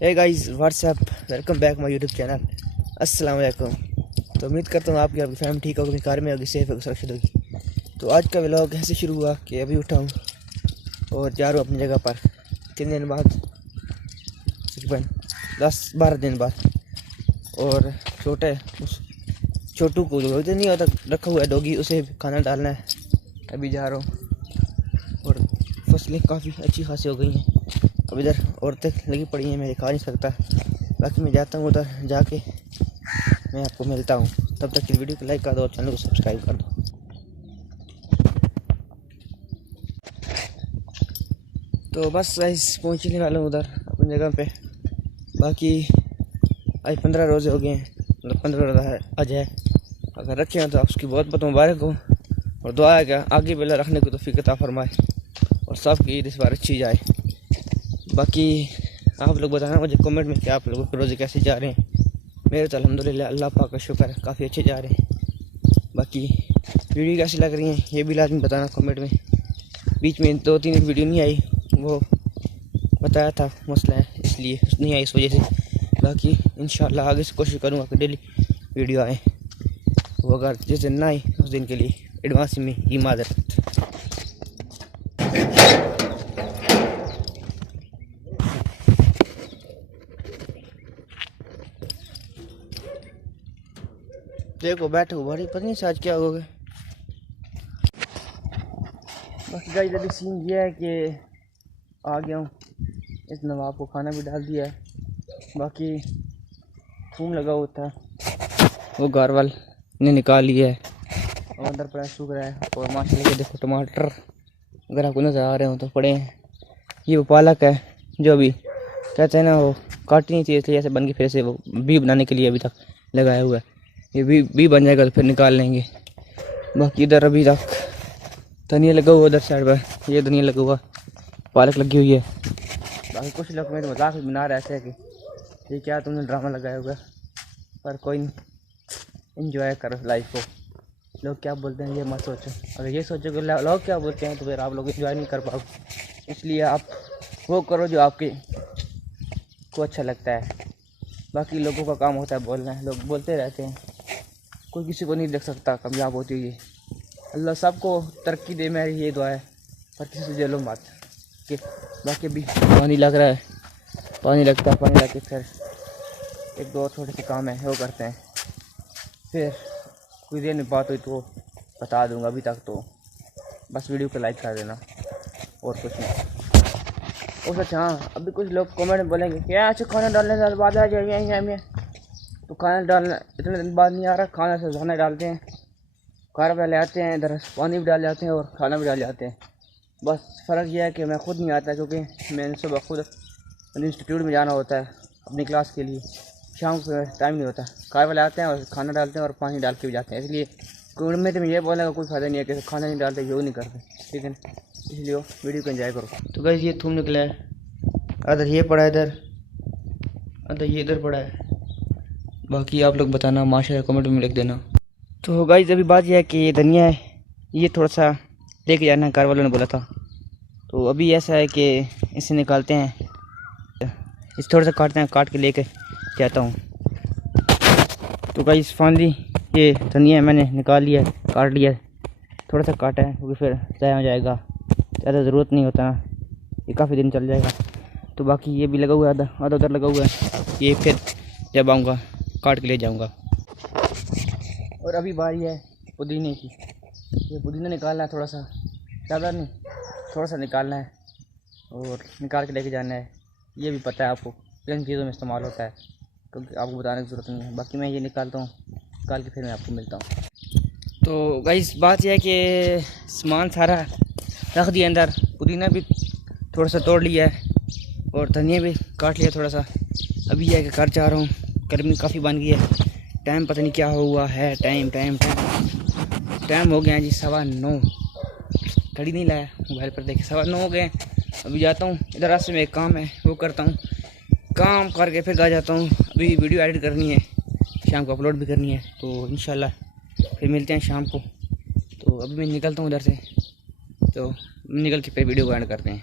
Hey guys what's up, welcome back my YouTube channel. अस्सलाम वालेकुम। तो उम्मीद करता हूँ आपकी फैमिली ठीक होगी, कार में होगी, सेफ होगी, सुरक्षित होगी। तो आज का व्लॉग ऐसे शुरू हुआ कि अभी उठा हूँ और जा रहा हूँ अपनी जगह पर 3 दिन बाद, तकरीबन 10-12 दिन बाद। और छोटू को जो नहीं होता रखा हुआ है डॉगी, उसे खाना डालना है। अभी जा रहा हूँ और फसलें काफ़ी अच्छी खासी हो गई हैं। अब इधर औरतें लगी पड़ी हैं, मैं दिखा नहीं सकता। बाकी मैं जाता हूँ उधर, जाके मैं आपको मिलता हूँ। तब तक की वीडियो को लाइक कर दो और चैनल को सब्सक्राइब कर दो। तो बस पहुँचने वाला हूँ उधर अपनी जगह पे। बाकी आज 15 रोज़े हो गए हैं, मतलब 15 रोज़ा आज है। अगर रखे हैं तो आप उसकी बहुत बहुत मुबारक हो और दुआ है क्या आगे बेला रखने को तौफीक अता फरमाए और सबकी ईद इस बार अच्छी जाए। बाकी आप लोग बताना मुझे कमेंट में कि आप लोगों के रोज़े कैसे जा रहे हैं। मेरे तो अल्हम्दुलिल्लाह अल्लाह पाक का शुक्र है, काफ़ी अच्छे जा रहे हैं। बाकी वीडियो कैसी लग रही हैं ये भी लाजमी बताना कमेंट में। बीच में 2-3 वीडियो नहीं आई, वो बताया था मसला है, इसलिए नहीं आई इस वजह से। बाकी इंशाल्लाह आगे से कोशिश करूँगा कि डेली वीडियो आए। वो अगर जिस दिन ना आई उस दिन के लिए एडवांस में ही माजरत। देखो बैठो बड़ी पता नहीं आज क्या हो गया। बाकी गाइस अभी सीन ये है कि आ गया हूँ, इस नवाब को खाना भी डाल दिया है। बाकी थूम लगा हुआ था, वो गारवाल ने निकाल लिया है और अंदर पड़ा सूख रहा है। और माशाल्लाह देखो टमाटर अगर आपको नज़र आ रहे हो तो पड़े हैं। ये वो पालक है जो अभी कहते हैं ना वो काटनी नहीं थी, इसलिए ऐसे बन के फिर से वो बी बनाने के लिए अभी तक लगाया हुआ है। ये बी बन जाएगा तो फिर निकाल लेंगे। बाकी इधर अभी तक धनिया लगा हुआ, उधर साइड पर ये धनिया लगा हुआ, पालक लगी हुई है। बाकी कुछ लोग मेरे मजाक भी बना रहे थे कि ये क्या तुमने ड्रामा लगाया हुआ, पर कोई नहीं, इंजॉय करो लाइफ को। लोग क्या बोलते हैं ये मत सोचो, अगर ये सोचो कि लोग क्या बोलते हैं तो फिर आप लोग इंजॉय नहीं कर पाओगे। इसलिए आप वो करो जो आपके को अच्छा लगता है। बाकी लोगों का काम होता है बोलना है, लोग बोलते रहते हैं, कोई किसी को नहीं देख सकता कामयाब होती हुई। अल्लाह सबको तरक्की दे, मेरी ये दुआ है, पर किसी से जलो मत कि। बाकी अभी पानी लग रहा है, पानी लगता है, पानी लग के फिर 1-2 छोटे से काम है वो करते हैं। फिर कोई देर में बात हुई तो बता दूंगा। अभी तक तो बस वीडियो को लाइक कर देना और कुछ नहीं। और सच हाँ, अभी कुछ लोग कमेंट में बोलेंगे कि अच्छा खाना डालने के बाद आ जाइए, तो खाना डालना इतने दिन बाद नहीं आ रहा, खाना से खाना डालते हैं, कार वाले आते हैं इधर पानी भी डाल जाते हैं और खाना भी डाल जाते हैं। बस फ़र्क यह है कि मैं खुद नहीं आता, क्योंकि मैंने सुबह खुद इंस्टीट्यूट में जाना होता है अपनी क्लास के लिए, शाम को टाइम नहीं होता। कार वाले आते हैं और खाना डालते हैं और पानी डाल के भी जाते हैं, इसलिए में तो ये बोलने का कोई फ़ायदा नहीं है कि खाना नहीं डालते, यो नहीं करते, ठीक है। इसलिए वीडियो को एंजॉय करो। तो गाइस ये थूम निकला है, अदर ये पड़ा है इधर, अदर ये इधर पड़ा है। बाकी आप लोग बताना माशाल्लाह कमेंट में लिख देना। तो गाइस अभी बात यह है कि ये धनिया है, ये थोड़ा सा लेके जाना है, कार वालों ने बोला था। तो अभी ऐसा है कि इसे निकालते हैं, इसे थोड़ा सा काटते हैं, काट के लेके जाता हूँ। तो गाइस फाइनली ये धनिया मैंने निकाल लिया है, काट लिया है, थोड़ा सा काटा है क्योंकि फिर ज़ाया हो जाएगा, ज़्यादा ज़रूरत नहीं होता ना, ये काफ़ी दिन चल जाएगा। तो बाकी ये भी लगा हुआ है, आधा उधर लगा हुआ है, ये फिर जब आऊँगा काट के ले जाऊँगा। और अभी बारी है पुदीने की, ये पुदीना निकालना है, थोड़ा सा, ज़्यादा नहीं, थोड़ा सा निकालना है और निकाल के लेके जाना है। ये भी पता है आपको किन चीज़ों में इस्तेमाल होता है, क्योंकि आपको बताने की ज़रूरत नहीं है। बाकी मैं ये निकालता हूँ, निकाल के फिर मैं आपको मिलता हूँ। तो गाइस बात यह है कि सामान सारा रख दिया अंदर, पुदीना भी थोड़ा सा तोड़ लिया है और धनिया भी काट लिया थोड़ा सा। अभी यह है कि घर जा रहा हूँ, गर्मी काफ़ी बन गई है, टाइम पता नहीं क्या हुआ है, टाइम हो गया है जी 9:15। घड़ी नहीं लाया, मोबाइल पर देखे 9:15 हो गए। अभी जाता हूँ, इधर रास्ते में एक काम है वो करता हूँ, काम करके फिर आ जाता हूँ। अभी वीडियो एडिट करनी है, शाम को अपलोड भी करनी है, तो इंशाल्लाह फिर मिलते हैं शाम को। तो अभी मैं निकलता हूँ उधर से, तो निकल के फिर वीडियो को एंड करते हैं।